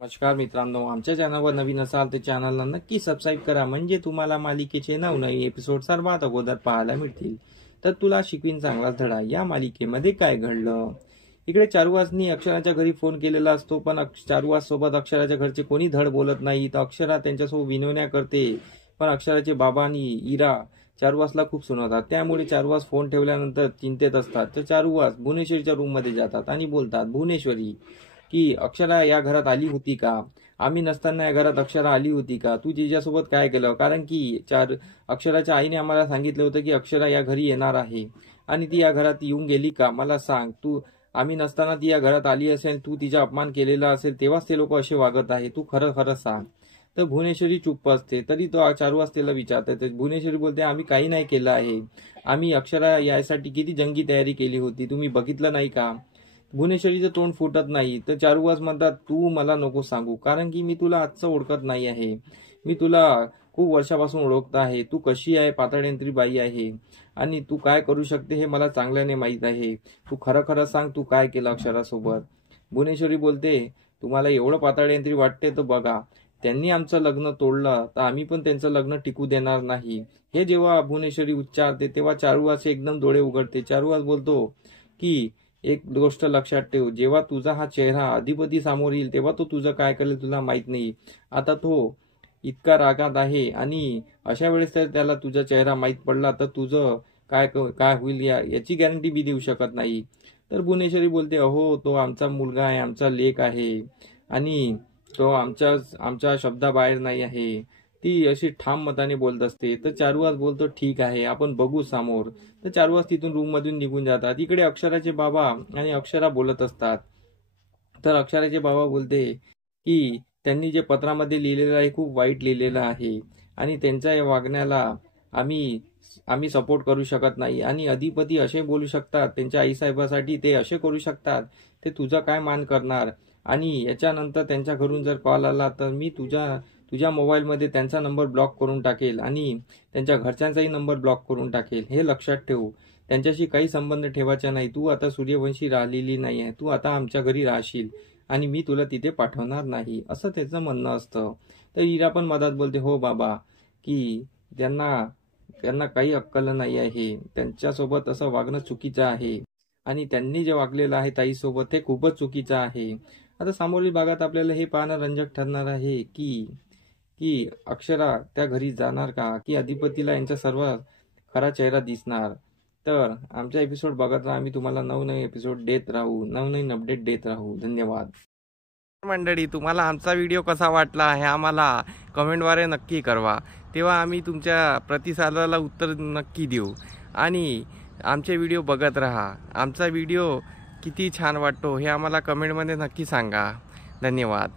नमस्कार मित्रांनो, आमच्या चॅनलवर नवीन असाल तर चॅनलला नक्की सबस्क्राईब करा, म्हणजे तुम्हाला मालिकेचे नवनवीन एपिसोड सर्वात अगोदर पाहायला मिळतील। तर तुला शिकवीन चांगला धडा या मालिकेमध्ये काय घडलं। इकडे चारुवासनी अक्षराच्या घरी फोन केलेला असतो, पण चारुवास सोबत अक्षराच्या घरचे कोणी धड बोलत नाही। तर अक्षरा त्यांच्यासोबत विनवण्या करते, पण अक्षराचे बाबा आणि इरा चारुवासला खूप सुनवतात। त्यामुळे चारुवास फोन ठेवल्यानंतर चिंतेत असतात। तर चारुवास भुवनेश्वरीच्या रूम मध्ये जातात आणि बोलतात, भुवनेश्वरी की अक्षरा या घरात आली होती का? आम्ही नसताना या घरात अक्षरा आली होती का? तू तिच्यासोबत काय केलं? कारण की अक्षराच्या आईने आम्हाला सांगितलं होतं की अक्षरा या घरी येणार आहे आणि ती या घरात येऊन गेली का? मला सांग, तू आम्ही नसताना ती या घरात आली असेल, तू तिचा अपमान केलेला असेल, तेव्हाच ते लोक असे वागत आहे। तू खरं खरं सांग। तर भुवनेश्वरी चुप्प असते, तरी तो चारुवास तिला विचारते। भुवनेश्वरी बोलते, आम्ही काही नाही केलं आहे, आम्ही अक्षरा यासाठी किती जंगी तयारी केली होती, तुम्ही बघितलं नाही का? भुवनेश्वरीचं तोंड फुटत नाही। तर चारुवास म्हणतात, तू मला नको सांगू, कारण की मी तुला आजचं ओळखत नाही आहे, मी तुला खूप वर्षापासून ओळखत आहे। तू कशी आहे, पातळेंत्री बाई आहे आणि तू काय करू शकते हे मला चांगल्याने माहीत आहे। तू खरं खरं सांग, तू काय केलं अक्षरासोबत? भुवनेश्वरी बोलते, तुम्हाला एवढं पातळेंत्री वाटते तर बघा, त्यांनी आमचं लग्न तोडलं तर आम्ही पण त्यांचं लग्न टिकू देणार नाही। हे जेव्हा भुवनेश्वरी उच्चारते तेव्हा चारुवास एकदम डोळे उघडते। चारुवास बोलतो की एक गोष्ट लक्षात ठेव, जेव्हा तुझा हा चेहरा अधिपती समोर येईल तेव्हा तो तुझं काय करेल तुला माहित नाही। आता तो इतका रागात आहे आणि अशा वेळेस जर त्याला तुझा चेहरा माहीत पडला तर तुझं काय काय होईल याची गॅरंटी मी देऊ शकत नाही। तर भुवनेश्वरी बोलते, अहो तो आमचा मुलगा आहे, आमचा लेक आहे आणि तो आमच्या शब्दाबाहेर नाही आहे। ती अशी ठाम मताने बोलत असते। तर चारुवास बोलतो, ठीक आहे, आपण बघू समोर। तर चारुवास तिथून रूम मधून निघून जातात। इकडे अक्षराचे बाबा आणि अक्षरा बोलत असतात। तर अक्षराचे बाबा बोलते की त्यांनी जे पत्रामध्ये लिहिलेलं आहे खूप वाईट लिहिलेलं आहे आणि त्यांच्या या वागण्याला आम्ही सपोर्ट करू शकत नाही आणि अधिपती असे बोलू शकतात, त्यांच्या आईसाहेबासाठी ते असे करू शकतात, ते तुझा काय मान करणार? आणि याच्यानंतर त्यांच्या घरून जर कॉल आला तर मी तुझ्या मोबाईलमध्ये त्यांचा नंबर ब्लॉक करून टाकेल आणि त्यांच्या घरच्यांचाही नंबर ब्लॉक करून टाकेल। हे लक्षात ठेव, त्यांच्याशी काही संबंध ठेवायचा नाही। तू आता सूर्यवंशी राहिलेली नाही आहे, तू आता आमच्या घरी राहशील आणि मी तुला तिथे पाठवणार नाही, असं त्याचं म्हणणं असतं। तर इरा पण मधात बोलते, हो बाबा, की त्यांना काही अक्कल नाही आहे, त्यांच्यासोबत असं वागणं चुकीचं आहे आणि त्यांनी जे वागलेलं आहे ताईसोबत ते खूपच चुकीचं आहे। आता समोरील भागात आपल्याला हे पाहणं रंजक ठरणार आहे की अक्षरा त्या घरी जाणार का, की अधिपतीला यांचा सर्व खरा चेहरा दिसणार। तर आमचा एपिसोड बघत राहा, आम्ही तुम्हाला नवनवीन एपिसोड देत राहू, नवनवीन अपडेट देत राहू। धन्यवाद मंडळी। तुम्हाला आमचा व्हिडिओ कसा वाटला हे आम्हाला कमेंटद्वारे नक्की कळवा, तेव्हा आम्ही तुमच्या प्रतिसादाला उत्तर नक्की देऊ आणि आमचे व्हिडिओ बघत राहा। आमचा व्हिडिओ किती छान वाटतो हे आम्हाला कमेंटमध्ये नक्की सांगा। धन्यवाद।